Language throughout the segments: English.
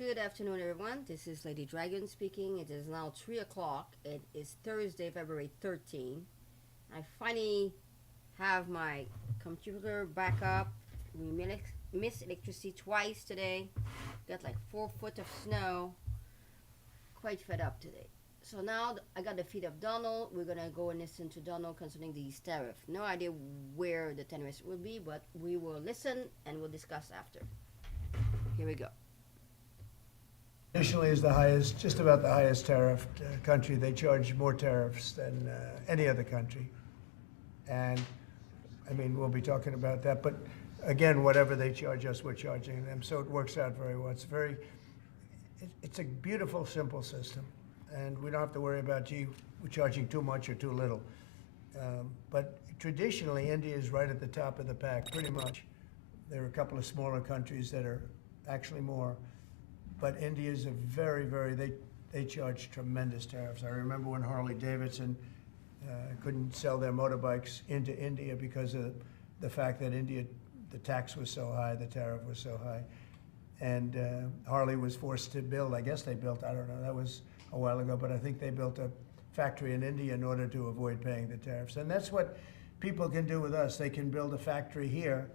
Good afternoon, everyone. This is LadyDragon speaking. It is now 3 o'clock. It is Thursday, February 13. I finally have my computer back up. We missed electricity twice today. Got like 4 foot of snow. Quite fed up today. So now I got the feed of Donald. We're gonna go and listen to Donald concerning these tariffs. No idea where the tariffs will be, but we will listen and we'll discuss after. Here we go. Traditionally is the highest, just about the highest tariff country. They charge more tariffs than any other country. And I mean, we'll be talking about that. But again, whatever they charge us, we're charging them. So it works out very well. It's a beautiful, simple system. And we don't have to worry about, gee, we're charging too much or too little. But traditionally, India is right at the top of the pack, pretty much. There are a couple of smaller countries that are actually more. But India is they charge tremendous tariffs. I remember when Harley Davidson couldn't sell their motorbikes into India because of the fact that India, the tax was so high, the tariff was so high. And Harley was forced to build, I guess they built, I don't know, that was a while ago, but I think they built a factory in India in order to avoid paying the tariffs. And that's what people can do with us. They can build a factory here,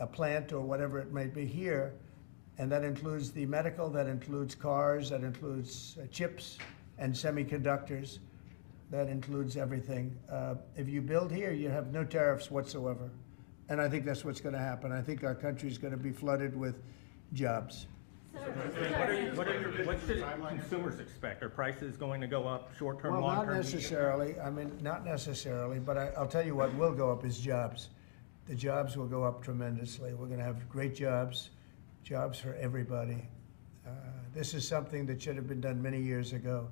a plant or whatever it may be here, and that includes the medical, that includes cars, that includes chips and semiconductors, that includes everything. If you build here, you have no tariffs whatsoever. And I think that's what's going to happen. I think our country is going to be flooded with jobs. What should consumers expect? Are prices going to go up short-term, Well, long-term? not necessarily. I mean, not necessarily, but I'll tell you what will go up is jobs. The jobs will go up tremendously. We're going to have great jobs for everybody. This is something that should have been done many years ago.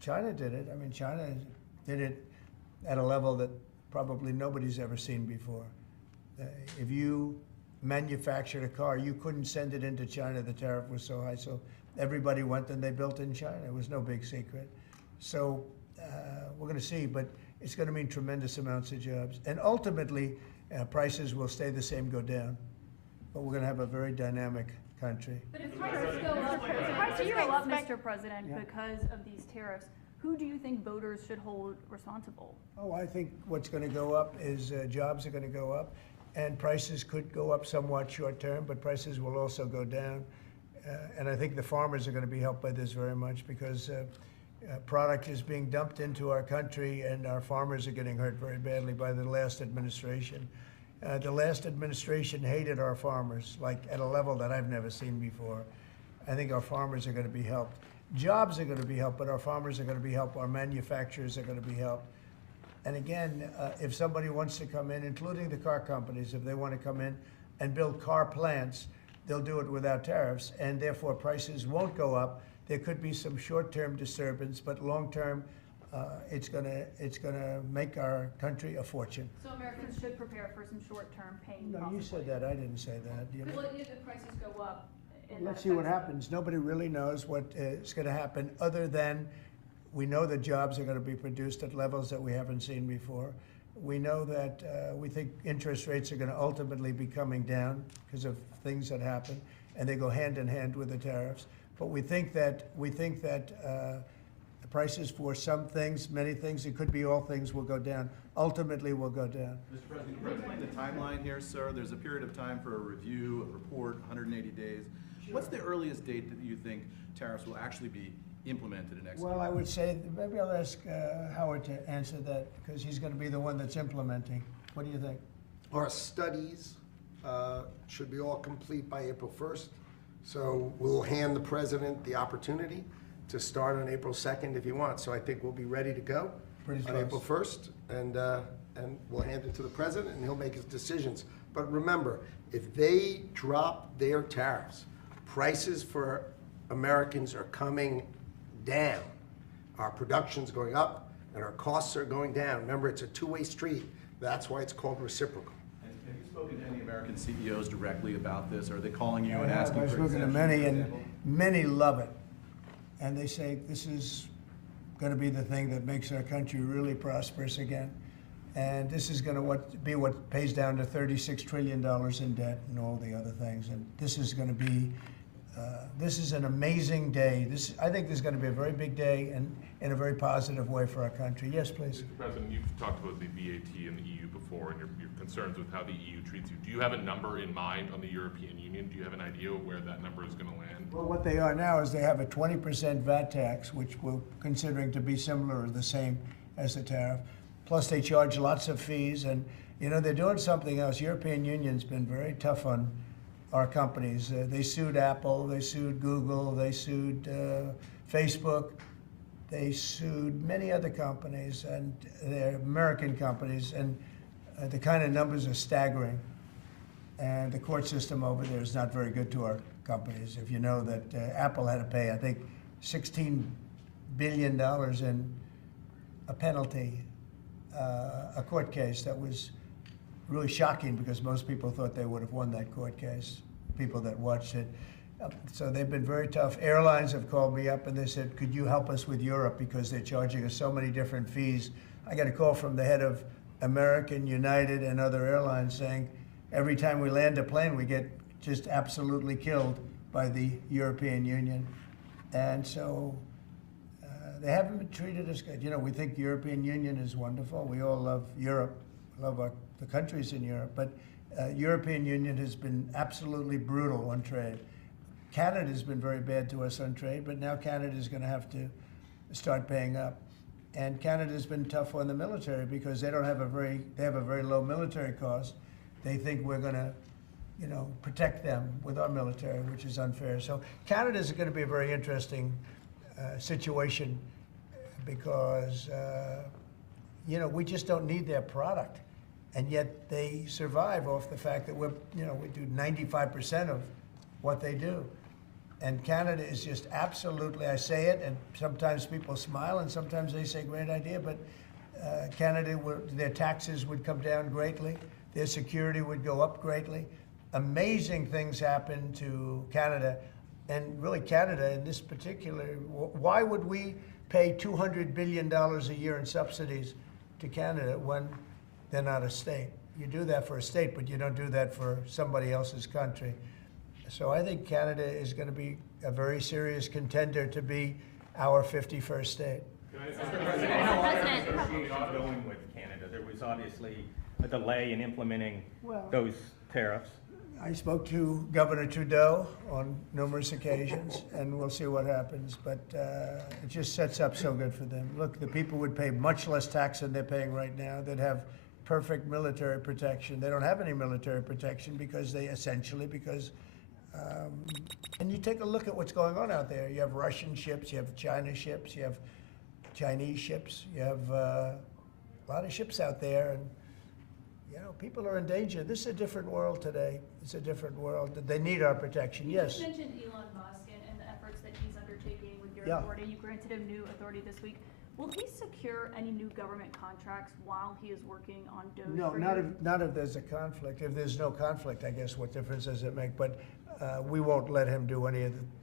China did it. I mean, China did it at a level that probably nobody's ever seen before. If you manufactured a car, you couldn't send it into China. The tariff was so high. So everybody went and they built in China. It was no big secret. So we're going to see, but it's going to mean tremendous amounts of jobs. And ultimately, prices will stay the same, go down. But we're going to have a very dynamic country. But if prices go up, Mr. President, because of these tariffs, who do you think voters should hold responsible? Oh, I think what's going to go up is jobs are going to go up, and prices could go up somewhat short term, but prices will also go down. And I think the farmers are going to be helped by this very much because product is being dumped into our country, and our farmers are getting hurt very badly by the last administration. The last administration hated our farmers, like at a level that I've never seen before. I think our farmers are going to be helped. Jobs are going to be helped, but our farmers are going to be helped. Our manufacturers are going to be helped. And again, if somebody wants to come in, including the car companies, if they want to come in and build car plants, they'll do it without tariffs, and therefore prices won't go up. There could be some short-term disturbance, but long-term, it's gonna make our country a fortune. So Americans should prepare for some short-term pain. No, possibly. you said that. I didn't say that. You know? Well, if the prices go up. Let's see what happens. Nobody really knows what is going to happen other than we know that jobs are going to be produced at levels that we haven't seen before. We know that we think interest rates are going to ultimately be coming down because of things that happen, and they go hand in hand with the tariffs. But we think that the prices for some things, many things, it could be all things, will go down. Ultimately, will go down. Mr. President, can you explain the timeline here, sir? There's a period of time for a review, a report, 180 days. Sure. What's the earliest date that you think tariffs will actually be implemented in executed? Well, I would say, maybe I'll ask Howard to answer that, because he's going to be the one that's implementing. What do you think? Our studies should be all complete by April 1st. So we'll hand the president the opportunity to start on April 2nd if he wants. So I think we'll be ready to go on April 1st, and we'll hand it to the president, and he'll make his decisions. But remember, if they drop their tariffs, prices for Americans are coming down. Our production's going up, and our costs are going down. Remember, it's a two-way street. That's why it's called reciprocal. Have you spoken to any American CEOs directly about this? Are they calling you and asking for I've spoken to many, and many love it. And they say this is going to be the thing that makes our country really prosperous again. And this is going to be what pays down to $36 trillion in debt and all the other things. And this is going to be This is an amazing day. I think this is going to be a very big day and in a very positive way for our country. Yes, please. Mr. President, you've talked about the VAT and the EU before and your concerns with how the EU treats you. Do you have a number in mind on the European Union? Do you have an idea where that number is going to land? Well, what they are now is they have a 20% VAT tax, which we're considering to be similar or the same as the tariff. Plus, they charge lots of fees, and you know they're doing something else. European Union's been very tough on our companies. They sued Apple, they sued Google, they sued Facebook, they sued many other companies, and they're American companies, and the kind of numbers are staggering. And the court system over there is not very good to our companies. If you know that Apple had to pay, I think, $16 billion in a penalty, a court case that was really shocking because most people thought they would have won that court case, people that watched it. So they've been very tough. Airlines have called me up and they said, could you help us with Europe because they're charging us so many different fees. I got a call from the head of American, United, and other airlines saying, every time we land a plane, we get just absolutely killed by the European Union. And so they haven't been treated as good. You know, we think the European Union is wonderful. We all love Europe, love the countries in Europe. But European Union has been absolutely brutal on trade. Canada's been very bad to us on trade, but now Canada's going to have to start paying up. And Canada's been tough on the military because they have a very low military cost. They think we're going to, you know, protect them with our military, which is unfair. So Canada's going to be a very interesting situation because, you know, we just don't need their product. And yet they survive off the fact that we do 95% of what they do. And Canada is just absolutely, I say it, and sometimes people smile and sometimes they say, great idea, but Canada, their taxes would come down greatly. Their security would go up greatly. Amazing things happen to Canada. And really Canada in this particular, why would we pay $200 billion a year in subsidies to Canada when they're not a state? You do that for a state, but you don't do that for somebody else's country. So I think Canada is going to be a very serious contender to be our 51st state. Going with Canada, there was obviously a delay in implementing those tariffs. I spoke to Governor Trudeau on numerous occasions, and we'll see what happens. But it just sets up so good for them. Look, the people would pay much less tax than they're paying right now. They'd have perfect military protection. They don't have any military protection because and you take a look at what's going on out there. You have Russian ships, you have China ships, you have Chinese ships, you have a lot of ships out there, and you know, people are in danger. This is a different world today. It's a different world. They need our protection. Yes. You mentioned Elon Musk and the efforts that he's undertaking with your Yeah. authority. You granted him new authority this week. Will he secure any new government contracts while he is working on DOGE? No, for you? not if there's a conflict. If there's no conflict, I guess what difference does it make? But we won't let him do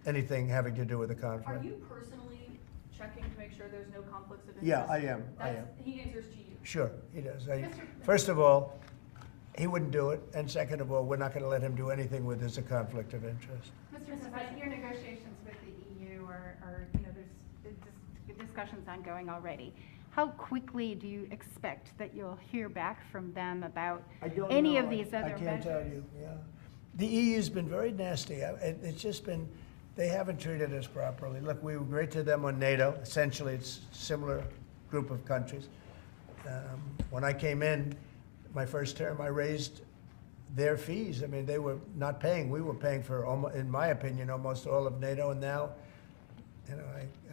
anything having to do with the Are conflict. you personally checking to make sure there's no conflicts of interest? Yeah, I am. He answers to you. Sure, he does. First of all, he wouldn't do it, and second of all, we're not going to let him do anything where there's a conflict of interest. Mr. President, your negotiations with the EU are there's discussions ongoing already. How quickly do you expect that you'll hear back from them about any of these other measures? I can't tell you, yeah. The EU's been very nasty. It's just been, they haven't treated us properly. Look, we were great to them on NATO. Essentially, it's a similar group of countries. When I came in, my first term, I raised their fees. I mean, they were not paying. We were paying for, in my opinion, almost all of NATO. And now, you know,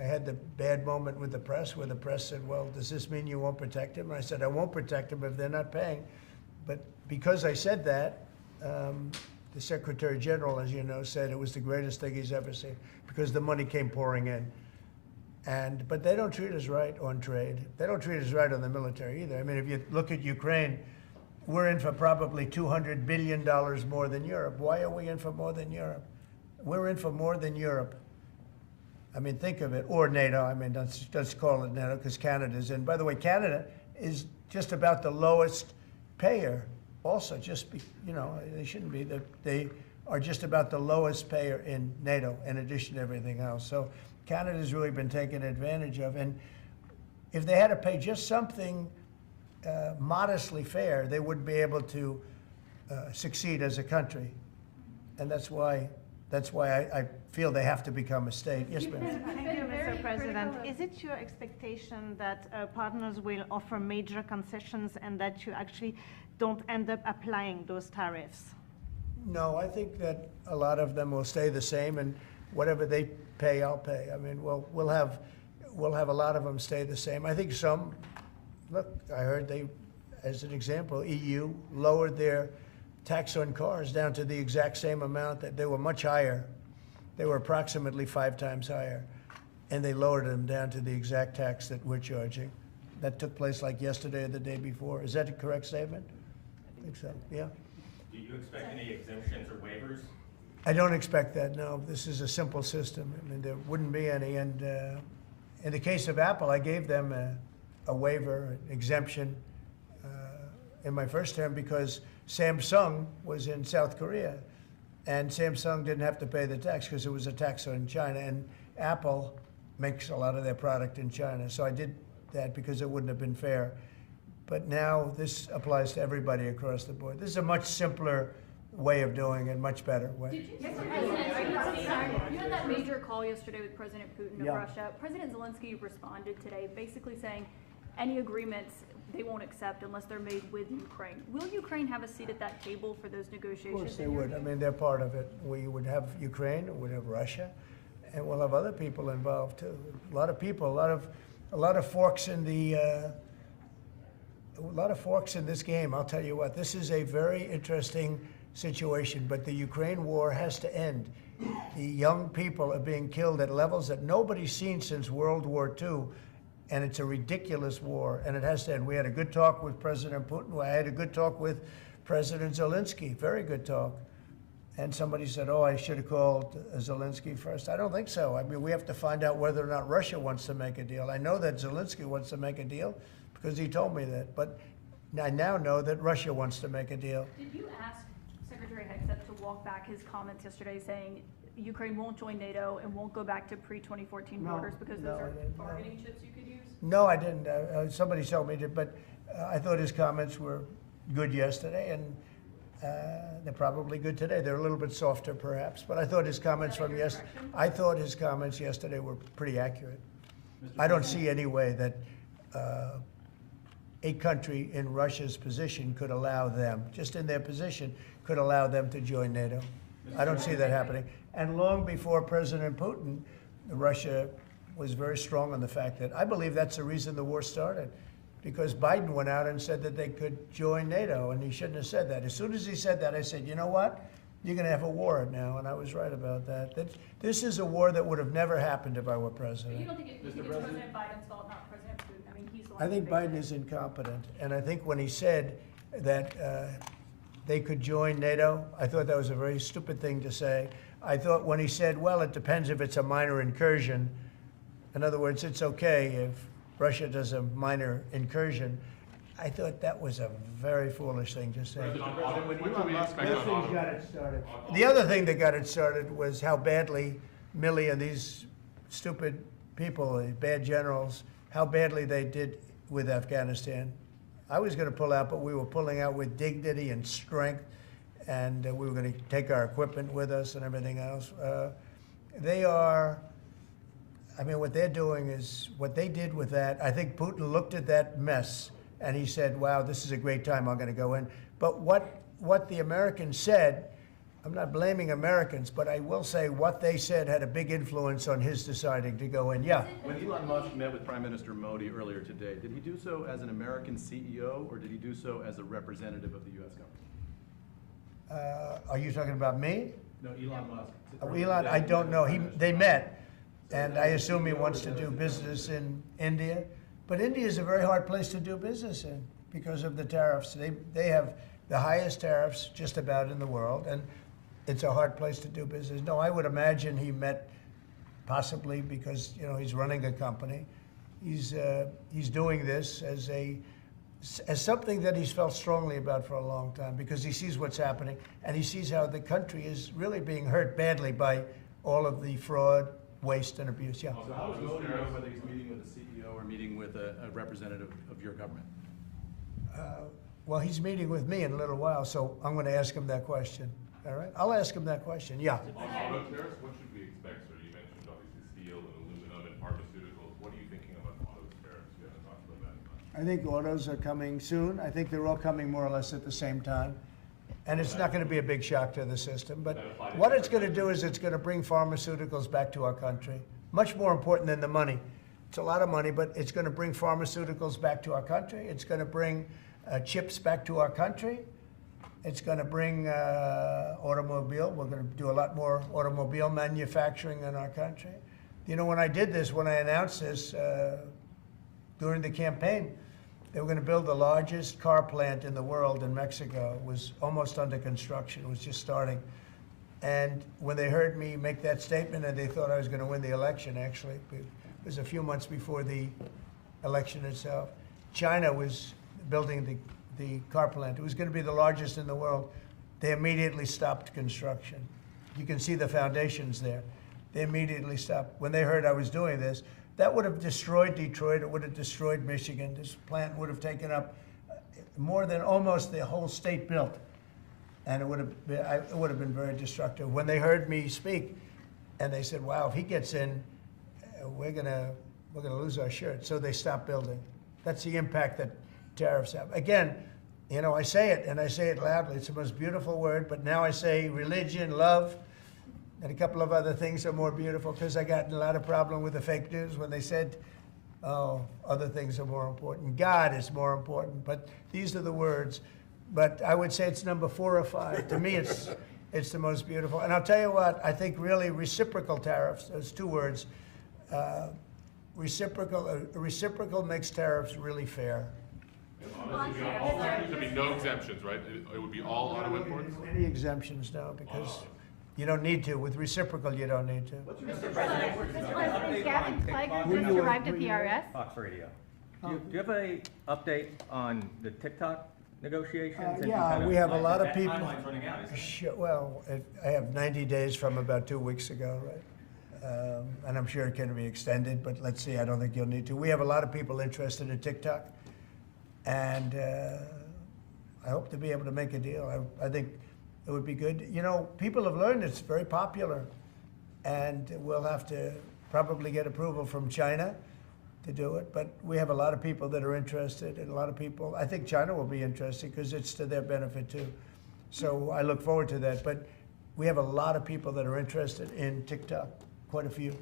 I had the bad moment with the press where the press said, well, does this mean you won't protect them? And I said, I won't protect them if they're not paying. But because I said that, the Secretary General, as you know, said it was the greatest thing he's ever seen because the money came pouring in. But they don't treat us right on trade. They don't treat us right on the military either. I mean, if you look at Ukraine, we're in for probably $200 billion more than Europe. Why are we in for more than Europe? We're in for more than Europe. I mean, think of it, or NATO. I mean, let's call it NATO because Canada's in. By the way, Canada is just about the lowest payer also, you know, they shouldn't be. are just about the lowest payer in NATO, in addition to everything else. So Canada's really been taken advantage of. And if they had to pay just something modestly fair, they wouldn't be able to succeed as a country. And that's why I feel they have to become a state. Yes, ma'am. Thank you, Mr. President. Is it your expectation that partners will offer major concessions and that you actually don't end up applying those tariffs? No, I think that a lot of them will stay the same, and whatever they pay, I'll pay. I mean, we'll have a lot of them stay the same. I think some, look, I heard they, as an example, EU lowered their tax on cars down to the exact same amount. That they were much higher. They were approximately 5 times higher, and they lowered them down to the exact tax that we're charging. That took place like yesterday or the day before. Is that a correct statement? I think so, yeah. Do you expect any exemptions or waivers? I don't expect that, no. This is a simple system. I mean, there wouldn't be any. And in the case of Apple, I gave them a waiver, an exemption in my first term because Samsung was in South Korea. And Samsung didn't have to pay the tax because it was a tax on China. And Apple makes a lot of their product in China. So I did that because it wouldn't have been fair. But now this applies to everybody across the board. This is a much simpler way of doing it, much better way. You had that major call yesterday with President Putin of Yeah. Russia. President Zelensky responded today basically saying any agreements they won't accept unless they're made with Ukraine. Will Ukraine have a seat at that table for those negotiations? Of course they would. I mean, they're part of it. We would have Ukraine, we'd have Russia, and we'll have other people involved too. A lot of people, a lot of forks in the a lot of forks in this game. I'll tell you what, this is a very interesting situation, but the Ukraine war has to end. The young people are being killed at levels that nobody's seen since World War II, and it's a ridiculous war, and it has to end. We had a good talk with President Putin. I had a good talk with President Zelensky, very good talk. And somebody said, oh, I should have called Zelensky first. I don't think so. I mean, we have to find out whether or not Russia wants to make a deal. I know that Zelensky wants to make a deal because he told me that, but I now know that Russia wants to make a deal. Did you ask Secretary Hegseth to walk back his comments yesterday saying Ukraine won't join NATO and won't go back to pre-2014 borders because those are bargaining chips you could use? No, I didn't. Somebody told me to, but I thought his comments were good yesterday, and they're probably good today. They're a little bit softer, perhaps, but I thought his comments from yesterday. I thought his comments yesterday were pretty accurate. I don't see any way that a country in Russia's position could allow them, just in their position, could allow them to join NATO. I don't see that happening. And long before President Putin, Russia was very strong on the fact that I believe that's the reason the war started, because Biden went out and said that they could join NATO, and he shouldn't have said that. As soon as he said that, I said, you know what? You're going to have a war now, and I was right about that. This is a war that would have never happened if I were president. But you don't think it's President Biden's fault, not President Putin? I mean, he's the one. I think Biden is incompetent, and I think when he said that they could join NATO, I thought that was a very stupid thing to say. I thought when he said, well, it depends if it's a minor incursion. In other words, it's okay if Russia does a minor incursion. I thought that was a very foolish thing to say. When can we expect on auto? Got it started. The other thing that got it started was how badly Milley and these stupid people, the bad generals, how badly they did with Afghanistan. I was going to pull out, but we were pulling out with dignity and strength, and we were going to take our equipment with us and everything else. They are, I mean, what they're doing is, what they did with that, I think Putin looked at that mess and he said, wow, this is a great time, I'm going to go in. But what the Americans said, I'm not blaming Americans, but I will say what they said had a big influence on his deciding to go in. Yeah. When Elon Musk met with Prime Minister Modi earlier today, did he do so as an American CEO or did he do so as a representative of the U.S. government? Are you talking about me? No, Elon Musk. Elon, I don't know. They met, and I assume he wants to do business in India. But India is a very hard place to do business in because of the tariffs. They have the highest tariffs just about in the world, and it's a hard place to do business. No, I would imagine he met possibly because, you know, he's running a company. He's doing this as a as something that he's felt strongly about for a long time, because he sees what's happening, and he sees how the country is really being hurt badly by all of the fraud, waste, and abuse. Yeah. So how is Modi know whether he's meeting with the CEO or meeting with a representative of your government? Well, he's meeting with me in a little while, so I'm going to ask him that question. All right? I'll ask him that question. Yeah. On auto tariffs, what should we expect, sir? You mentioned obviously steel and aluminum and pharmaceuticals. What are you thinking about auto tariffs? We haven't talked about that much. I think autos are coming soon. I think they're all coming more or less at the same time. And it's not going to be a big shock to the system. But what it's going to do is it's going to bring pharmaceuticals back to our country. Much more important than the money. It's a lot of money, but it's going to bring pharmaceuticals back to our country. It's going to bring chips back to our country. It's going to bring automobile. We're going to do a lot more automobile manufacturing in our country. You know, when I did this, when I announced this during the campaign, they were going to build the largest car plant in the world in Mexico. It was almost under construction. It was just starting. And when they heard me make that statement, and they thought I was going to win the election, actually, it was a few months before the election itself. China was building the car plant. It was going to be the largest in the world. They immediately stopped construction. You can see the foundations there. They immediately stopped. When they heard I was doing this, that would have destroyed Detroit. It would have destroyed Michigan. This plant would have taken up more than almost the whole state built. And it would have been very destructive. When they heard me speak, and they said, wow, if he gets in, we're gonna lose our shirt. So they stopped building. That's the impact that tariffs have. Again, you know, I say it, and I say it loudly. It's the most beautiful word, but now I say religion, love, and a couple of other things are more beautiful, because I got in a lot of problem with the fake news when they said, oh, other things are more important. God is more important, but these are the words. But I would say it's number 4 or 5. To me, it's the most beautiful. And I'll tell you what, I think really reciprocal tariffs, those 2 words, reciprocal makes tariffs really fair. Honestly, all countries, there'd be no exemptions, right? It would be all auto imports? Any exemptions now, because you don't need to. With reciprocal, you don't need to. Mr. President, Is Gavin Clegg just arrived at the IRS? Fox Radio. Do you have a update on the TikTok negotiations? And Yeah, kind of- we have a lot of that people. Timeline's running out, isn't it? Sure, well, I have 90 days from about 2 weeks ago, right? And I'm sure it can be extended, but let's see, I don't think you'll need to. We have a lot of people interested in TikTok, and I hope to be able to make a deal. I think it would be good. You know, people have learned it's very popular, and we'll have to probably get approval from China to do it, but we have a lot of people that are interested, and a lot of people, I think China will be interested because it's to their benefit too. So I look forward to that, but we have a lot of people that are interested in TikTok, quite a few.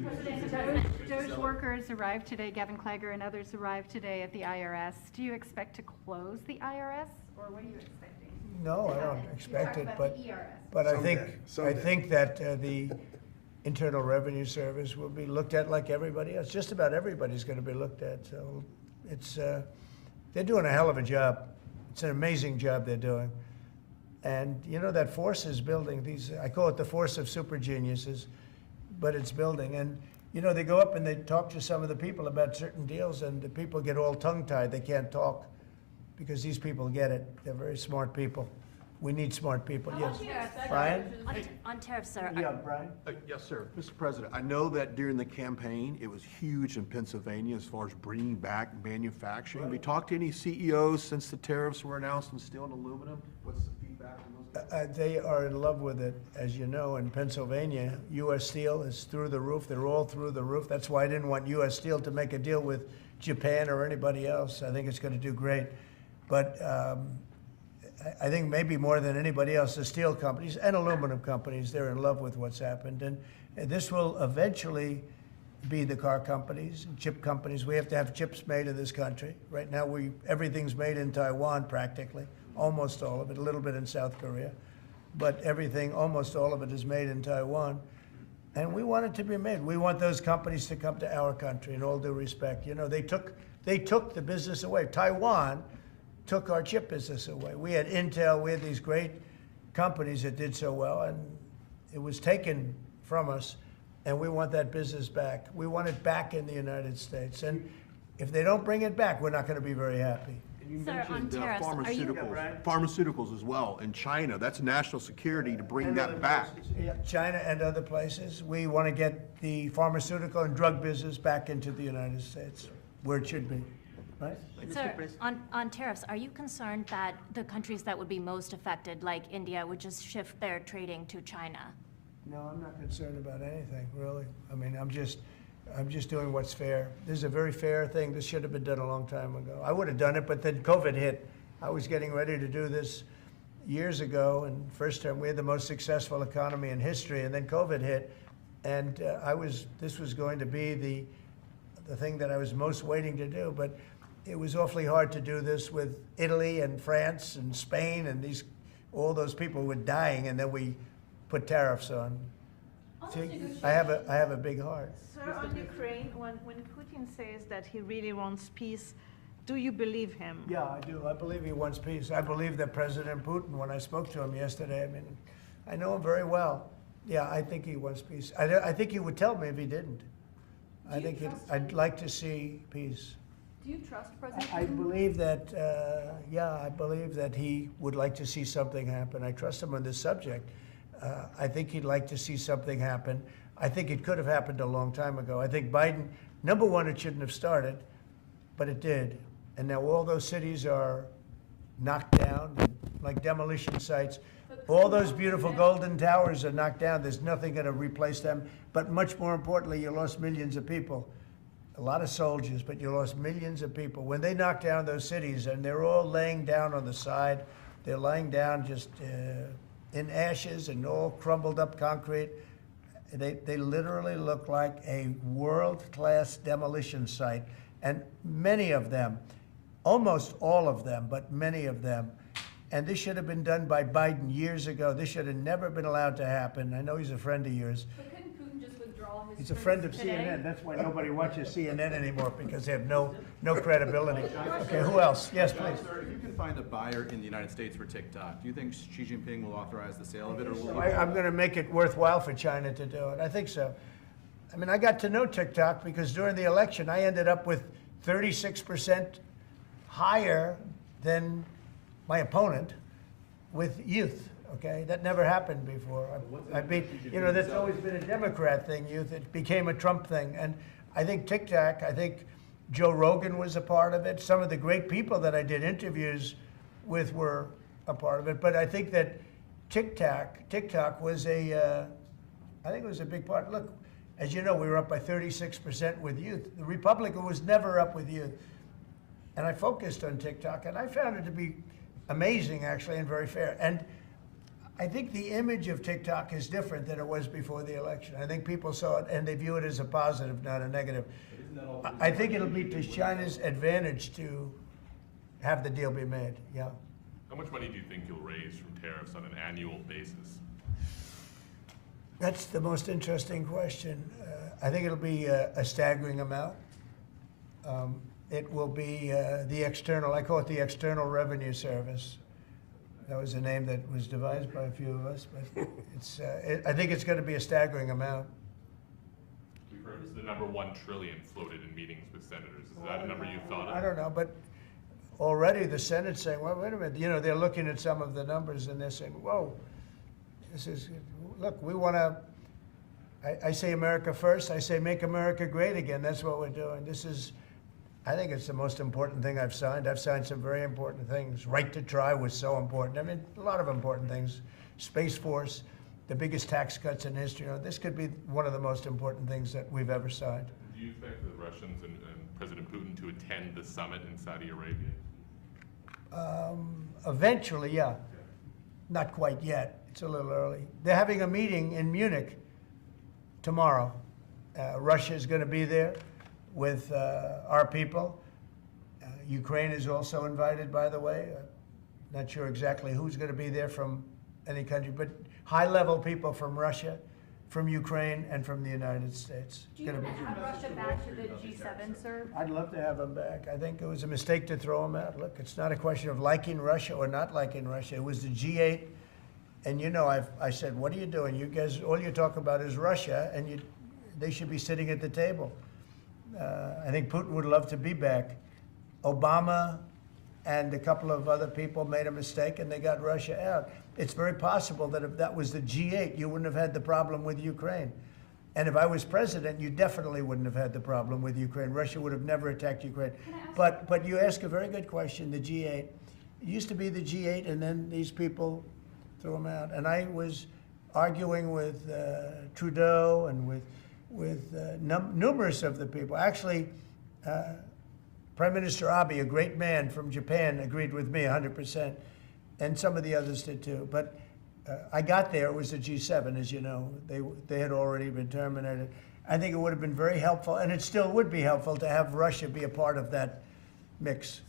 Mr. President, Doge workers arrived today, Gavin Clegg and others arrived today at the IRS. Do you expect to close the IRS, or what are you expecting? No, I don't expect it, but I Someday. think that the Internal Revenue Service will be looked at like everybody else. Just about everybody's going to be looked at. So it's they're doing a hell of a job. It's an amazing job they're doing. And you know, that force is building. I call it the force of super geniuses, but it's building. And you know, they go up and they talk to some of the people about certain deals, and the people get all tongue-tied. They can't talk because these people get it. They're very smart people. We need smart people. Yes, Brian. On tariffs, sir. Yeah, Brian. Yes, sir. Mr. President, I know that during the campaign, it was huge in Pennsylvania as far as bringing back manufacturing. Have you talked to any CEOs since the tariffs were announced on steel and aluminum? What's the feedback from those? They are in love with it. As you know, in Pennsylvania, U.S. Steel is through the roof. They're all through the roof. That's why I didn't want U.S. Steel to make a deal with Japan or anybody else. I think it's going to do great. But I think maybe more than anybody else, the steel companies and aluminum companies, they're in love with what's happened. And this will eventually be the car companies and chip companies. We have to have chips made in this country. Right now, everything's made in Taiwan practically, almost all of it, a little bit in South Korea. But everything, almost all of it is made in Taiwan. And we want it to be made. We want those companies to come to our country in all due respect. You know, they took the business away. Taiwan took our chip business away. We had Intel, we had these great companies that did so well, and it was taken from us, and we want that business back. We want it back in the United States. And if they don't bring it back, we're not going to be very happy. You Sir, on mentioned tariffs, are you- pharmaceuticals as well in China. That's national security to bring that back. Yeah, China and other places. We want to get the pharmaceutical and drug business back into the United States, where it should be, right? Sir, on tariffs, are you concerned that the countries that would be most affected, like India, would just shift their trading to China? No, I'm not concerned about anything, really. I mean, I'm just doing what's fair. This is a very fair thing. This should have been done a long time ago. I would have done it, but then COVID hit. I was getting ready to do this years ago, and first term, we had the most successful economy in history, and then COVID hit, and this was going to be the thing that I was most waiting to do, but it was awfully hard to do this with Italy and France and Spain, and all those people were dying, and then we put tariffs on. See, I have a big heart. Sir, on Ukraine, when Putin says that he really wants peace, do you believe him? Yeah, I do. I believe he wants peace. I believe that President Putin, when I spoke to him yesterday, I mean, I know him very well. Yeah, I think he wants peace. I think he would tell me if he didn't. I'd like to see peace. Do you trust President Putin? I believe that, I believe that he would like to see something happen. I trust him on this subject. I think he'd like to see something happen. I think it could have happened a long time ago. I think Biden, number one, it shouldn't have started, but it did. And now all those cities are knocked down, like demolition sites. All those beautiful golden towers are knocked down. There's nothing going to replace them. But much more importantly, you lost millions of people. A lot of soldiers, but you lost millions of people. When they knocked down those cities, and they're all laying down on the side, they're laying down just in ashes and all crumbled up concrete. They literally look like a world-class demolition site. And many of them, almost all of them, but many of them, and this should have been done by Biden years ago. This should have never been allowed to happen. I know he's a friend of yours. But couldn't Putin just withdraw his He's a friend of troops today? CNN. That's why nobody watches CNN anymore, because they have no credibility. Okay, who else? Yes, please. Sir, if you can find a buyer in the United States for TikTok, do you think Xi Jinping will authorize the sale of it, or will he? I'm going to make it worthwhile for China to do it. I think so. I mean, I got to know TikTok because during the election, I ended up with 36% higher than my opponent with youth. Okay, that never happened before. That's always been a Democrat thing, youth. It became a Trump thing. And I think TikTok, I think Joe Rogan was a part of it. Some of the great people that I did interviews with were a part of it. But I think that TikTok was I think it was a big part. Look, as you know, we were up by 36% with youth. The Republican was never up with youth. And I focused on TikTok, and I found it to be amazing, actually, and very fair. And I think the image of TikTok is different than it was before the election. I think people saw it, and they view it as a positive, not a negative. I think it'll be to China's advantage to have the deal be made, yeah. How much money do you think you'll raise from tariffs on an annual basis? That's the most interesting question. I think it'll be a staggering amount. It will be I call it the External Revenue Service. That was a name that was devised by a few of us, but I think it's going to be a staggering amount. We've heard the number 1 trillion floated in meetings with senators. Is that a number you've thought of? I don't know, but already the Senate's saying, well, wait a minute, they're looking at some of the numbers and they're saying, whoa, look, we want to, I say America first, I say make America great again. That's what we're doing. I think it's the most important thing I've signed. I've signed some very important things. Right to try was so important. I mean, a lot of important things. Space Force, the biggest tax cuts in history. This could be one of the most important things that we've ever signed. Do you expect the Russians and President Putin to attend the summit in Saudi Arabia? Eventually, yeah. Not quite yet. It's a little early. They're having a meeting in Munich tomorrow. Russia is going to be there with our people. Ukraine is also invited, by the way. Not sure exactly who's going to be there from any country, but high-level people from Russia, from Ukraine, and from the United States. Do you want to add Russia back to the G7, sir? I'd love to have them back. I think it was a mistake to throw them out. Look, it's not a question of liking Russia or not liking Russia. It was the G8, and I said, what are you doing? You guys, all you talk about is Russia, and they should be sitting at the table. I think Putin would love to be back. Obama and a couple of other people made a mistake and they got Russia out. It's very possible that if that was the G8, you wouldn't have had the problem with Ukraine. And if I was president, you definitely wouldn't have had the problem with Ukraine. Russia would have never attacked Ukraine. But you ask a very good question, the G8. It used to be the G8, and then these people threw them out. And I was arguing with Trudeau and with numerous of the people. Actually, Prime Minister Abe, a great man from Japan, agreed with me 100%, and some of the others did too. But I got there, it was the G7, as you know. They had already been terminated. I think it would have been very helpful, and it still would be helpful to have Russia be a part of that mix.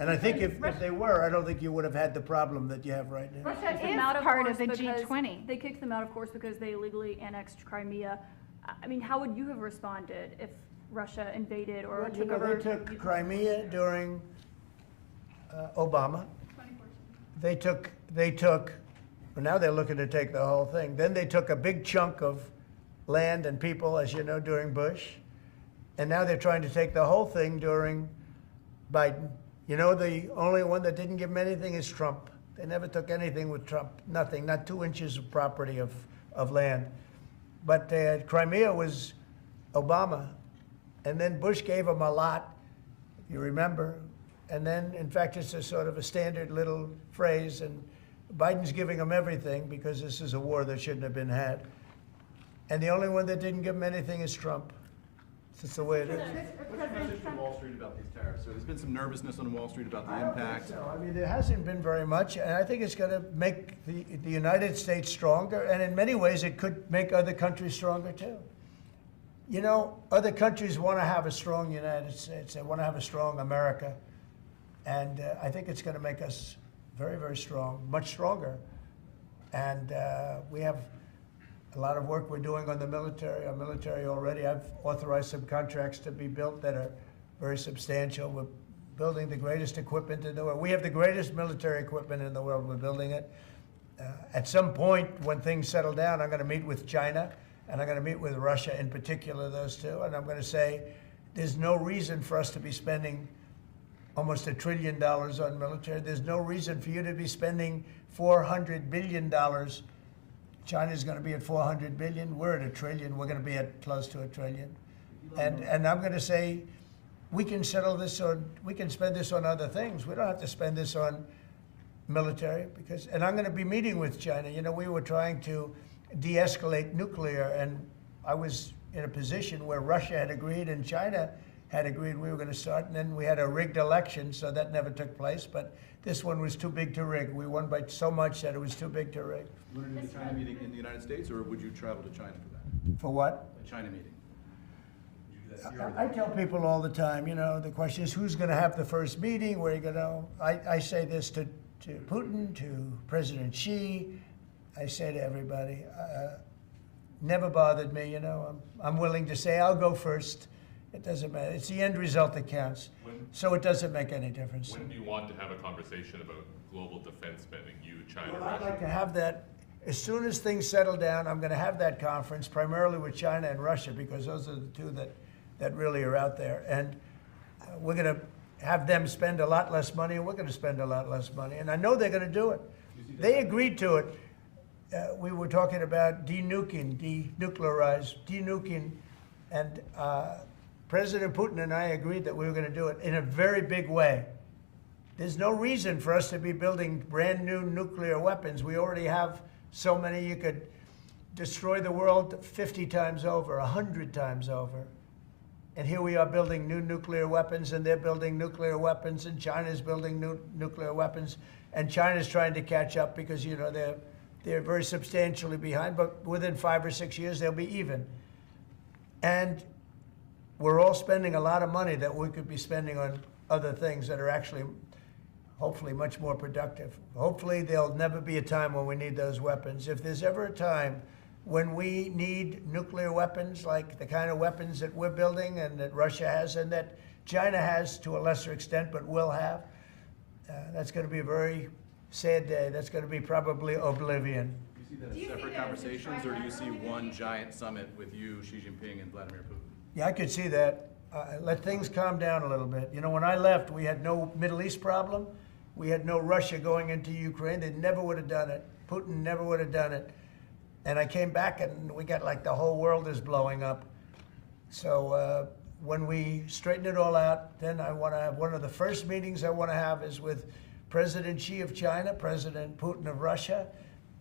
And I think if they were, I don't think you would have had the problem that you have right now. Russia Them is out, part of course, the because G20. They kicked them out, of course, because they illegally annexed Crimea. I mean, how would you have responded if Russia invaded or Well, you took know, over? they took Crimea during Obama. They took, well, now they're looking to take the whole thing. Then they took a big chunk of land and people, as you know, during Bush. And now they're trying to take the whole thing during Biden. You know, the only one that didn't give them anything is Trump. They never took anything with Trump, nothing, not 2 inches of property of land. But Crimea was Obama. And then Bush gave them a lot, if you remember. And then, in fact, it's a sort of a standard little phrase, and Biden's giving them everything because this is a war that shouldn't have been had. And the only one that didn't give them anything is Trump. It's just the way it is. What's the message from Wall Street about these tariffs? So there's been some nervousness on Wall Street about the impact. So, I mean, there hasn't been very much, and I think it's going to make the United States stronger, and in many ways it could make other countries stronger too. You know, other countries want to have a strong United States. They want to have a strong America. And I think it's going to make us very, very strong, much stronger. And we have a lot of work we're doing on the military. Our military already, I've authorized some contracts to be built that are very substantial. We're building the greatest equipment in the world. We have the greatest military equipment in the world. We're building it. At some point, when things settle down, I'm going to meet with China, and I'm going to meet with Russia in particular, those two. And I'm going to say, there's no reason for us to be spending almost $1 trillion on military. There's no reason for you to be spending $400 billion. China's going to be at 400 billion. We're at $1 trillion. We're going to be at close to $1 trillion. And I'm going to say, we can settle this on, we can spend this on other things. We don't have to spend this on military because, and I'm going to be meeting with China. You know, we were trying to de-escalate nuclear, and I was in a position where Russia had agreed and China had agreed we were going to start, and then we had a rigged election, so that never took place. But this one was too big to rig. We won by so much that it was too big to rig. You want to do the China meeting in the United States, or would you travel to China for that? For what? The China meeting. Would you do that here or I there? tell people all the time, you know, the question is who's going to have the first meeting, where are you going to, I say this to Putin, to President Xi, I say to everybody, never bothered me, you know, I'm willing to say I'll go first. It doesn't matter. It's the end result that counts. So it doesn't make any difference. When do you want to have a conversation about global defense spending, you, China, Well, I'd Russia? like to have that, as soon as things settle down, I'm going to have that conference, primarily with China and Russia, because those are the two that really are out there. And we're going to have them spend a lot less money, and we're going to spend a lot less money. And I know they're going to do it. They agreed to it. We were talking about denuclearizing, and President Putin and I agreed that we were going to do it in a very big way. There's no reason for us to be building brand new nuclear weapons. We already have so many. You could destroy the world 50 times over, 100 times over. And here we are building new nuclear weapons, and they're building nuclear weapons, and China's building new nuclear weapons, and China's trying to catch up because, you know, they're very substantially behind, but within 5 or 6 years, they'll be even. And we're all spending a lot of money that we could be spending on other things that are actually, hopefully, much more productive. Hopefully, there'll never be a time when we need those weapons. If there's ever a time when we need nuclear weapons, like the kind of weapons that we're building and that Russia has and that China has to a lesser extent, but will have, that's going to be a very sad day. That's going to be probably oblivion. Do you see that as separate conversations, or do you see one giant summit with you, Xi Jinping, and Vladimir Putin? Yeah, I could see that. let things calm down a little bit. You know, when I left, we had no Middle East problem. We had no Russia going into Ukraine. They never would have done it. Putin never would have done it. And I came back and we got like the whole world is blowing up. So when we straighten it all out, then I want to have one of the first meetings I want to have is with President Xi of China, President Putin of Russia,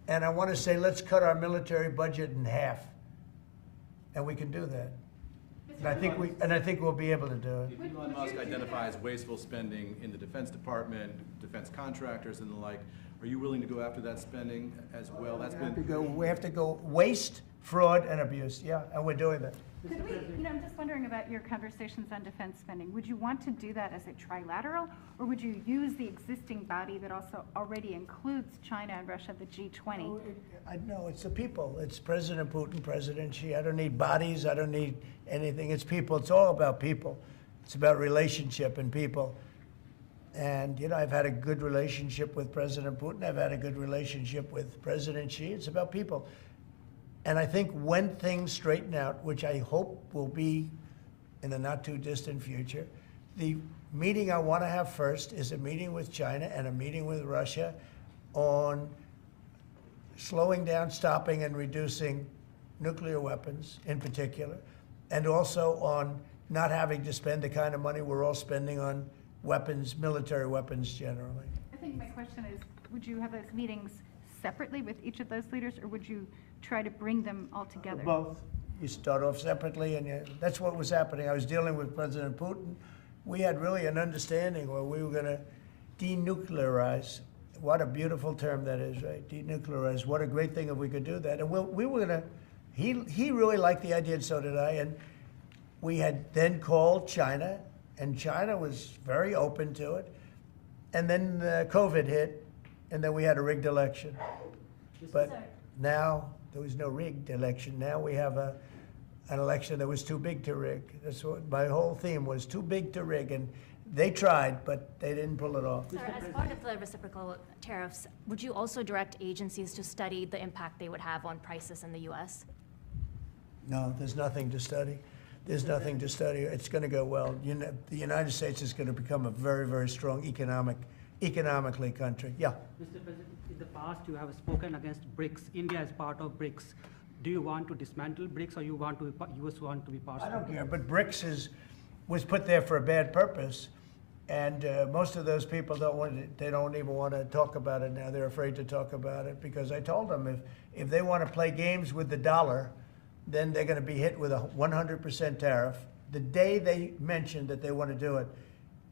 and I want to say, let's cut our military budget in half. And we can do that. And I think we'll be able to do it. If Elon Musk identifies wasteful spending in the Defense Department, defense contractors and the like, are you willing to go after that spending as well? We have to go waste, fraud, and abuse. Yeah, and we're doing that. Could we, I'm just wondering about your conversations on defense spending. Would you want to do that as a trilateral, or would you use the existing body that also already includes China and Russia, the G20? No, it's the people. It's President Putin, President Xi. I don't need bodies. I don't need anything. It's people. It's all about people. It's about relationship and people. And, I've had a good relationship with President Putin. I've had a good relationship with President Xi. It's about people. And I think when things straighten out, which I hope will be in the not too distant future, the meeting I want to have first is a meeting with China and a meeting with Russia on slowing down, stopping, and reducing nuclear weapons in particular, and also on not having to spend the kind of money we're all spending on weapons, military weapons generally. I think my question is, would you have those meetings separately with each of those leaders, or would you try to bring them all together? Both. You start off separately, and that's what was happening. I was dealing with President Putin. We had really an understanding where we were going to denuclearize. What a beautiful term that is, right? Denuclearize. What a great thing if we could do that. And we were going to, he really liked the idea, and so did I. And we had then called China, and China was very open to it. And then COVID hit, and then we had a rigged election. But now, there was no rigged election. Now we have an election that was too big to rig. That's what my whole theme was, too big to rig. And they tried, but they didn't pull it off. Sir, as part of the reciprocal tariffs, would you also direct agencies to study the impact they would have on prices in the U.S.? No, there's nothing to study. There's nothing to study. It's going to go well. The United States is going to become a very, very strong economically country. Yeah. Mr. President, in the past you have spoken against BRICS. India is part of BRICS. Do you want to dismantle BRICS, or you want to? US want to be part of it? I don't care, but BRICS was put there for a bad purpose, and most of those people they don't even want to talk about it now. They're afraid to talk about it because I told them if they want to play games with the dollar, then they're going to be hit with a 100% tariff the day they mention that they want to do it.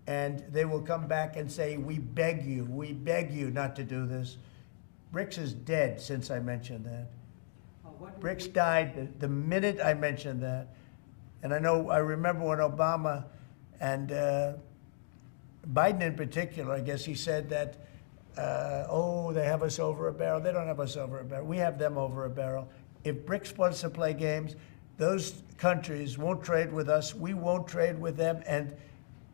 And they will come back and say, we beg you not to do this. BRICS is dead since I mentioned that. BRICS died the minute I mentioned that. And I remember when Obama and Biden in particular, I guess he said that, they have us over a barrel. They don't have us over a barrel. We have them over a barrel. If BRICS wants to play games, those countries won't trade with us. We won't trade with them. And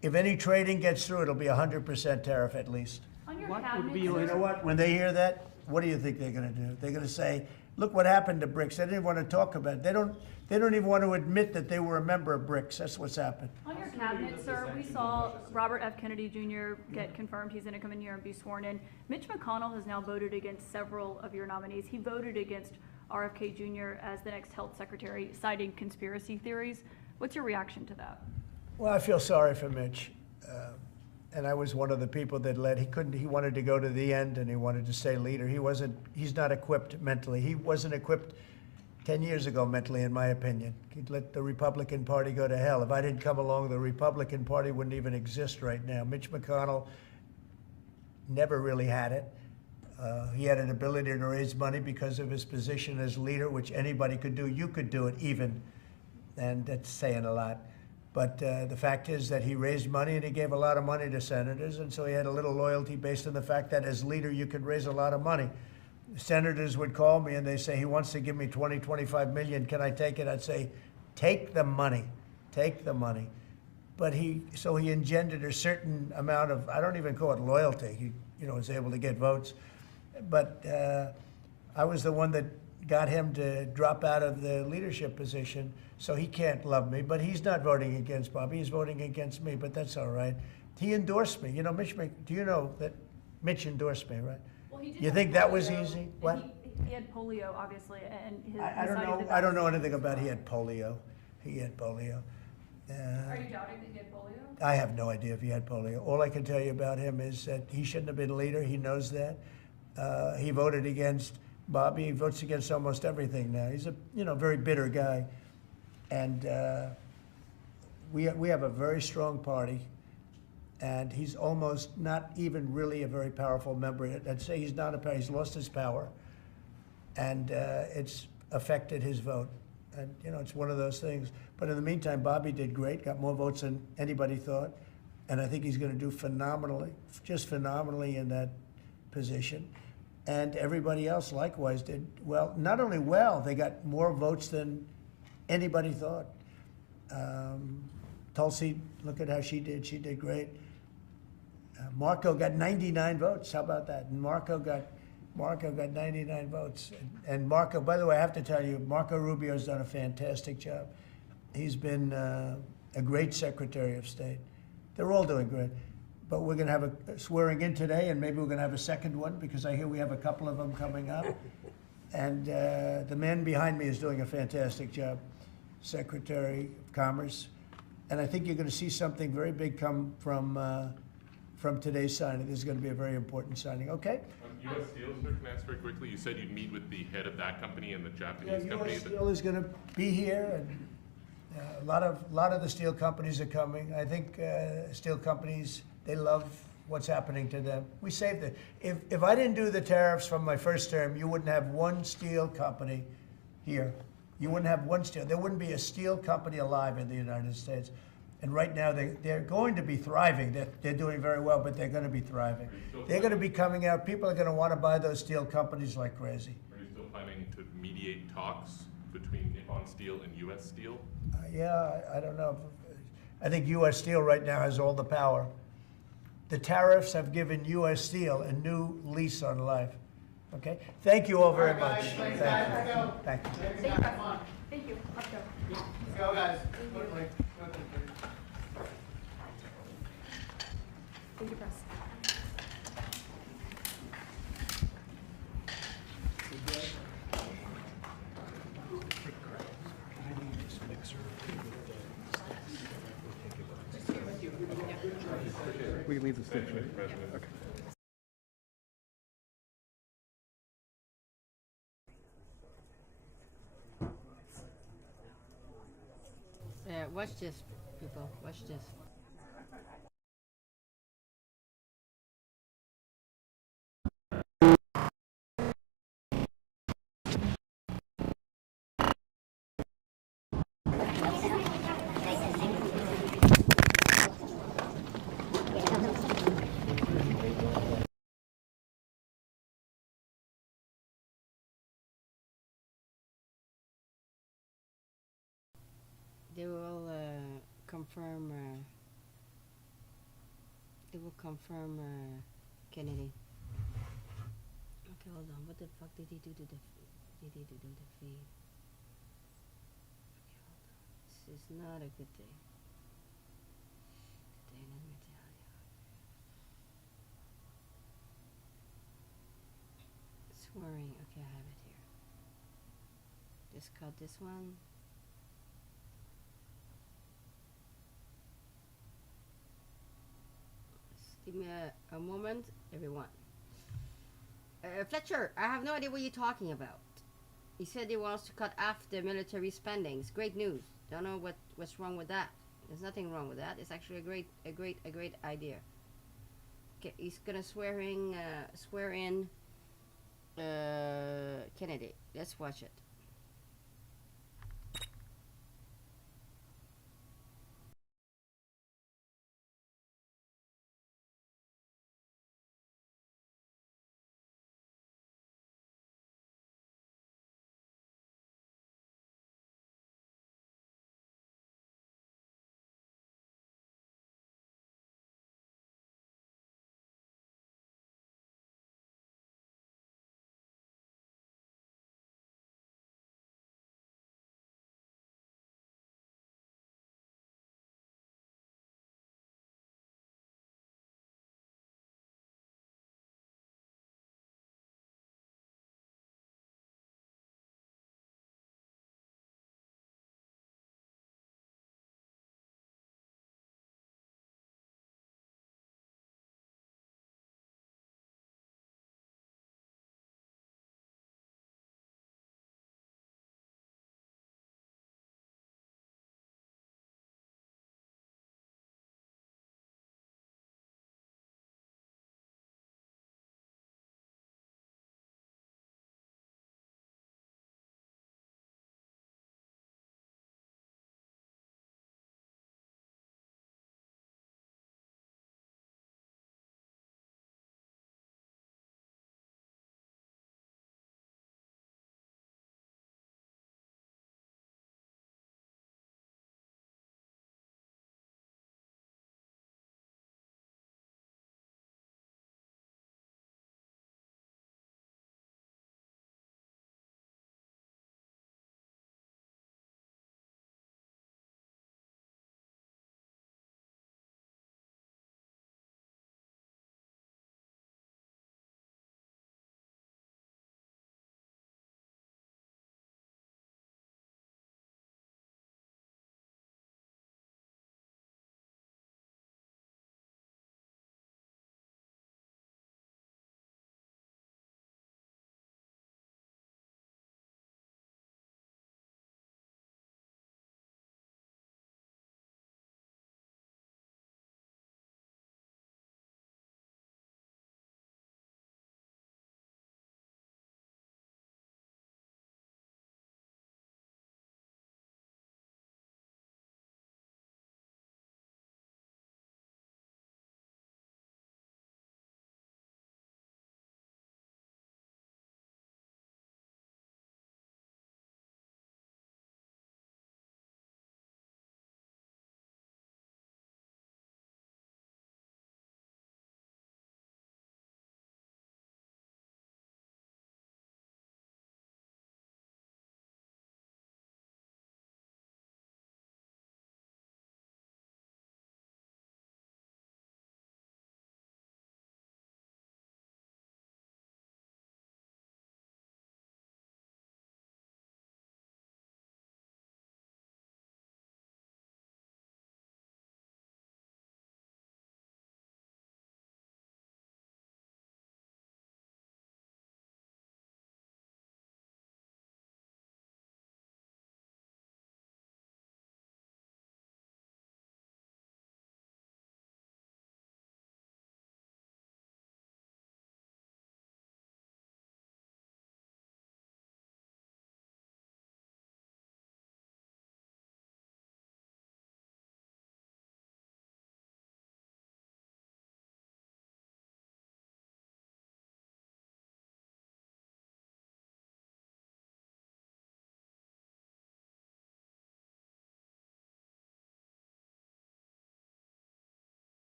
if any trading gets through, it'll be 100% tariff at least. On your What cabinet, would be You your? know what? When they hear that, what do you think they're going to do? They're going to say, look what happened to BRICS. They didn't want to talk about it. They don't even want to admit that they were a member of BRICS. That's what's happened. On your cabinet, sir, we saw Robert F. Kennedy Jr. get confirmed. He's going to come in here and be sworn in. Mitch McConnell has now voted against several of your nominees. He voted against RFK Jr. as the next health secretary, citing conspiracy theories. What's your reaction to that? Well, I feel sorry for Mitch. And I was one of the people that led. He wanted to go to the end, and he wanted to stay leader. He's not equipped mentally. He wasn't equipped 10 years ago mentally, in my opinion. He'd let the Republican Party go to hell. If I didn't come along, the Republican Party wouldn't even exist right now. Mitch McConnell never really had it. He had an ability to raise money because of his position as leader, which anybody could do. You could do it even, and that's saying a lot. But the fact is that he raised money, and he gave a lot of money to senators, and so he had a little loyalty based on the fact that as leader you could raise a lot of money. Senators would call me and they say, he wants to give me 20, 25 million, can I take it? I'd say, take the money, take the money. But so he engendered a certain amount of, I don't even call it loyalty. He was able to get votes. But I was the one that got him to drop out of the leadership position, so he can't love me. But he's not voting against Bobby, he's voting against me, but that's all right. He endorsed me. You know, do you know that Mitch endorsed me, right? Well, he did You have think that was polio, easy? and What? He had polio, obviously, and his. I don't know. I don't know anything about he had polio. He had polio. Are you doubting that he had polio? I have no idea if he had polio. All I can tell you about him is that he shouldn't have been leader. He knows that. He voted against Bobby. He votes against almost everything now. He's a very bitter guy, and we have a very strong party. And he's almost not even really a very powerful member. I'd say he's not he's lost his power, and it's affected his vote. And it's one of those things. But in the meantime, Bobby did great, got more votes than anybody thought, and I think he's going to do phenomenally, just phenomenally in that position. And everybody else likewise did well. Not only well, they got more votes than anybody thought. Tulsi, look at how she did. She did great. Marco got 99 votes. How about that? And Marco got 99 votes. And Marco, by the way, I have to tell you, Marco Rubio's done a fantastic job. He's been a great Secretary of State. They're all doing great. But we're going to have a swearing in today, and maybe we're going to have a second one, because I hear we have a couple of them coming up. And the man behind me is doing a fantastic job, Secretary of Commerce. And I think you're going to see something very big come from today's signing. This is going to be a very important signing. Okay? U.S. Steel, sir, can I ask very quickly? You said you'd meet with the head of that company and the Japanese company. U.S. Steel is going to be here, and a lot of the steel companies are coming. I think steel companies, they love what's happening to them. We saved it. If I didn't do the tariffs from my first term, you wouldn't have one steel company here. You wouldn't have one steel. There wouldn't be a steel company alive in the United States. And right now, they're going to be thriving. They're doing very well, but they're going to be thriving. They're going to be coming out. People are going to want to buy those steel companies like crazy. Are you still planning to mediate talks between Nippon Steel and U.S. Steel? Yeah, I don't know. I think U.S. Steel right now has all the power. The tariffs have given U.S. Steel a new lease on life. Okay? Thank you all very much. Thank you. Thank you. Thank you. Let's go. Let's go, guys. Quickly. Thank you, press. We can leave the stage, right? Okay. Watch this, people. Watch this. They will confirm. They will confirm Kennedy. Okay, hold on. What the fuck did he do to the? Did he do to the feed? Okay, hold on. This is not a good day. Today, let me tell you. Swearing. Okay, I have it here. Just cut this one. Give me a moment, everyone. Fletcher, I have no idea what you're talking about. He said he wants to cut half the military spending. It's great news. Don't know what's wrong with that. There's nothing wrong with that. It's actually a great idea. Okay, he's gonna swear in Kennedy. Let's watch it.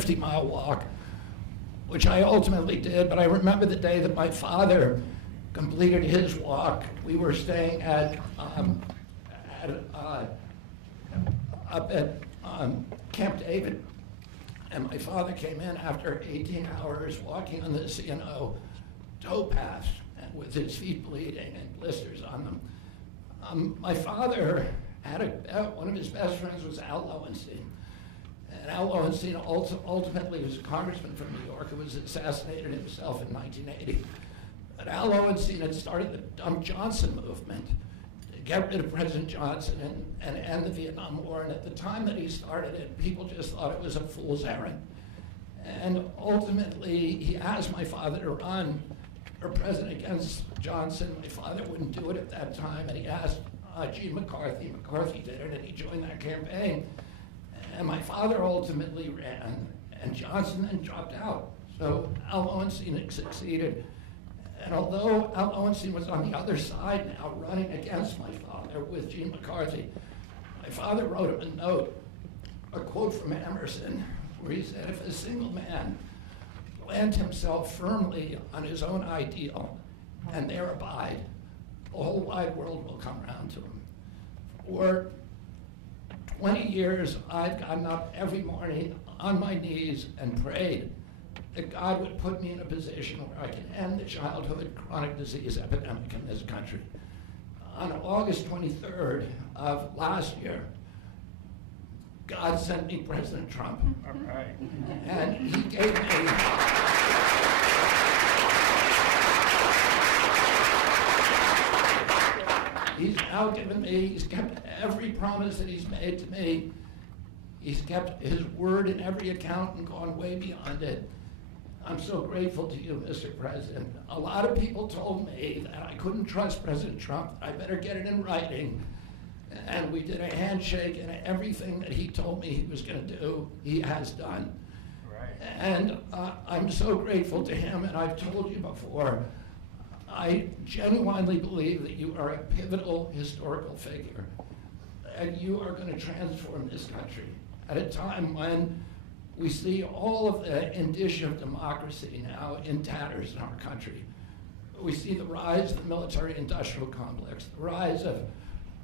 50-mile walk, which I ultimately did, but I remember the day that my father completed his walk. We were staying up at Camp David, and my father came in after 18 hours walking on the C&O towpath and with his feet bleeding and blisters on them. My father had one of his best friends was Al Lowenstein. And Al Lowenstein ultimately was a congressman from New York who was assassinated himself in 1980. But Al Lowenstein had started the Dump Johnson movement to get rid of President Johnson and end the Vietnam War. And at the time that he started it, people just thought it was a fool's errand. And ultimately, he asked my father to run for president against Johnson. My father wouldn't do it at that time, and he asked Gene McCarthy. McCarthy did it, and he joined that campaign. And my father ultimately ran, and Johnson then dropped out. So Al Lowenstein succeeded. And although Al Lowenstein was on the other side now, running against my father with Gene McCarthy, my father wrote him a note, a quote from Emerson, where he said, if a single man plant himself firmly on his own ideal and there abide, the whole wide world will come around to him. For 20 years, I've gotten up every morning on my knees and prayed that God would put me in a position where I can end the childhood chronic disease epidemic in this country. On August 23rd of last year, God sent me President Trump. All right. And he gave me he's now given me, he's kept every promise that he's made to me. He's kept his word in every account and gone way beyond it. I'm so grateful to you, Mr. President. A lot of people told me that I couldn't trust President Trump. I better get it in writing. And we did a handshake, and everything that he told me he was going to do, he has done. Right. And I'm so grateful to him, and I've told you before, I genuinely believe that you are a pivotal historical figure, and you are going to transform this country at a time when we see all of the indicia of democracy now in tatters in our country. We see the rise of the military-industrial complex, the rise of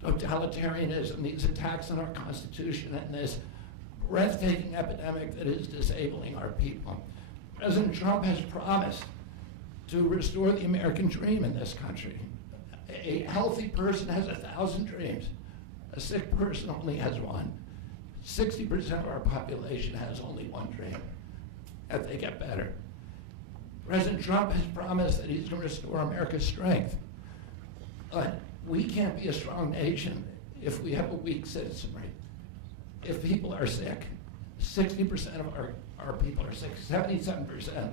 totalitarianism, these attacks on our Constitution, and this breathtaking epidemic that is disabling our people. President Trump has promised to restore the American dream in this country. A healthy person has 1,000 dreams. A sick person only has one. 60% of our population has only one dream, that they get better. President Trump has promised that he's going to restore America's strength. But we can't be a strong nation if we have a weak citizenry. If people are sick, 60% of our people are sick, 77%,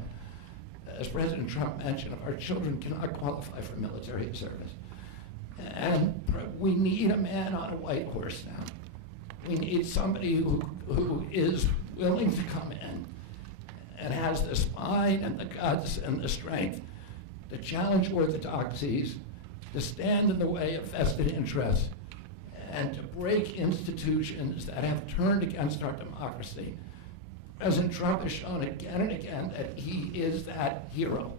as President Trump mentioned, of our children cannot qualify for military service. And we need a man on a white horse now. We need somebody who is willing to come in and has the spine and the guts and the strength to challenge orthodoxies, to stand in the way of vested interests, and to break institutions that have turned against our democracy. President Trump has shown again and again that he is that hero.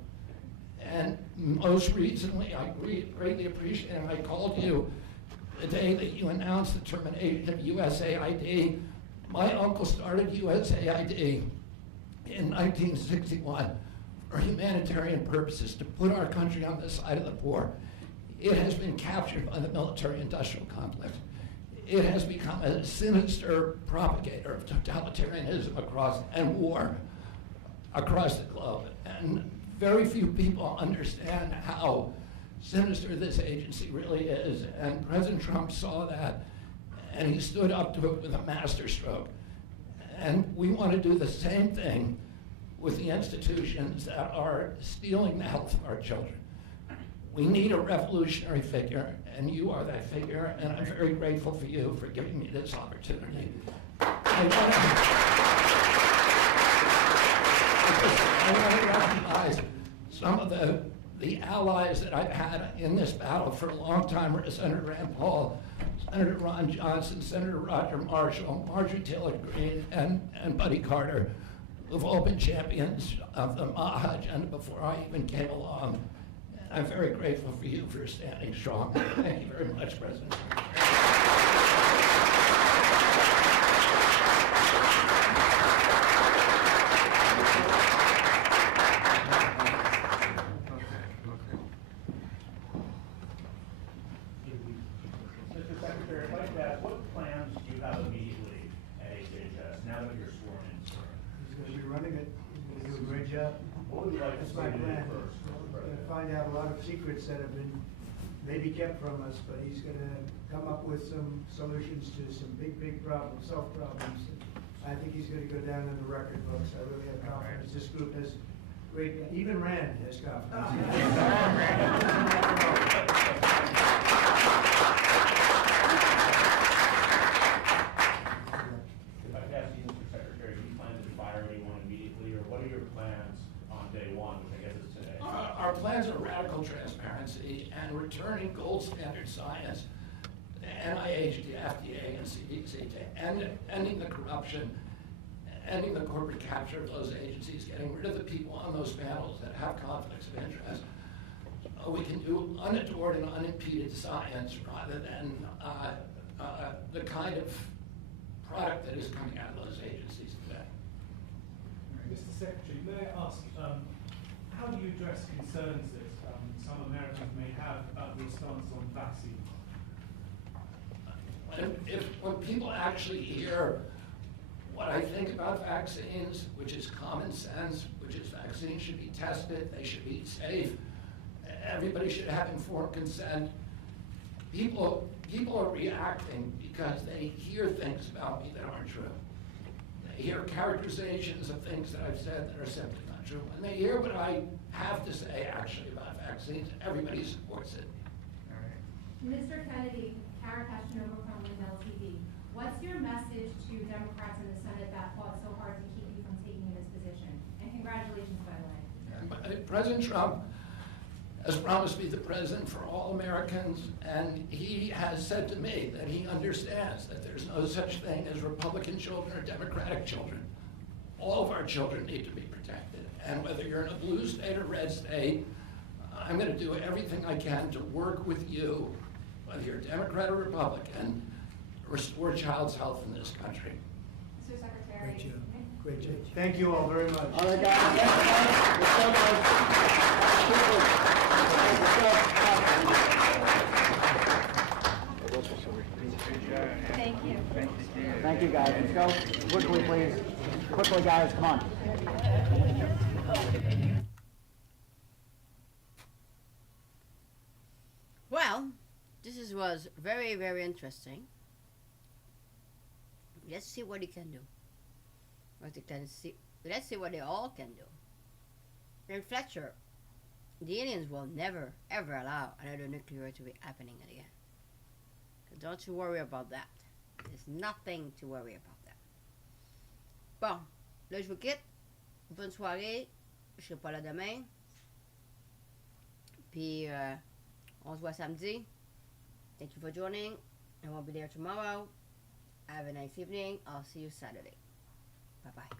And most recently, I greatly appreciate, and I called you the day that you announced the termination of USAID. My uncle started USAID in 1961 for humanitarian purposes, to put our country on the side of the poor. It has been captured by the military-industrial complex. It has become a sinister propagator of totalitarianism and war across the globe. And very few people understand how sinister this agency really is. And President Trump saw that, and he stood up to it with a masterstroke. And we want to do the same thing with the institutions that are stealing the health of our children. We need a revolutionary figure, and you are that figure, and I'm very grateful for you for giving me this opportunity. I want to recognize some of the allies that I've had in this battle for a long time: Senator Rand Paul, Senator Ron Johnson, Senator Roger Marshall, Marjorie Taylor Greene, and Buddy Carter. who've all been champions of the Maha agenda before I even came along. I'm very grateful for you for standing strong. Thank you very much, President. Mr. Secretary, I'd like to ask, what plans do you have immediately at HHS now that you're sworn in, sir? He's gonna be running it, he's gonna do a great job. What would you like to That's see my you do plan. first, Mr. We're President? gonna find out a lot of secrets that have been maybe kept from us, but he's gonna come up with some solutions to some big, big problems, self problems. I think he's gonna go down in the record books. I really have confidence. This group has great, even Rand has confidence. If I could ask you, Mr. Secretary, do you plan to fire anyone immediately, or what are your plans on day one, which I guess is today? Our plans are radical transparency and returning gold standard science, the NIH, the FDA, and CDC, to ending the corruption, ending the corporate capture of those agencies, getting rid of the people on those panels that have conflicts of interest. We can do unadored and unimpeded science rather than the kind of product that is coming out of those agencies today. Mr. Secretary, may I ask, how do you address concerns that some Americans may have about your stance on vaccines? When people actually hear what I think about vaccines, which is common sense, which is vaccines should be tested, they should be safe, everybody should have informed consent, people are reacting because they hear things about me that aren't true. They hear characterizations of things that I've said that are simply not true. And they hear what I have to say actually about vaccines. Everybody supports it. Mr. Kennedy, Kara Cashinova from Lindell TV. What's your message to Democrats in the Senate that fought so hard to keep you from taking this position? And congratulations, by the way. President Trump has promised to be the president for all Americans, and he has said to me that he understands that there's no such thing as Republican children or Democratic children. All of our children need to be protected, and whether you're in a blue state or red state, I'm going to do everything I can to work with you, whether you're Democrat or Republican, restore child's health in this country. Mr. Secretary. Great job. Great job. Thank you all very much. All right, Thank you. Thank you, guys. Let's go quickly, please. Quickly, guys, come on. Well, was very, very interesting. Let's see what he can do. Let's see what they all can do. And Fletcher, the Indians will never, ever allow another nuclear to be happening again. Don't you worry about that. There's nothing to worry about that. Bon, là je vous quitte. Bonne soirée. Je serai pas là demain. Puis on se voit samedi. Thank you for joining. I won't be there tomorrow. Have a nice evening. I'll see you Saturday. Bye-bye.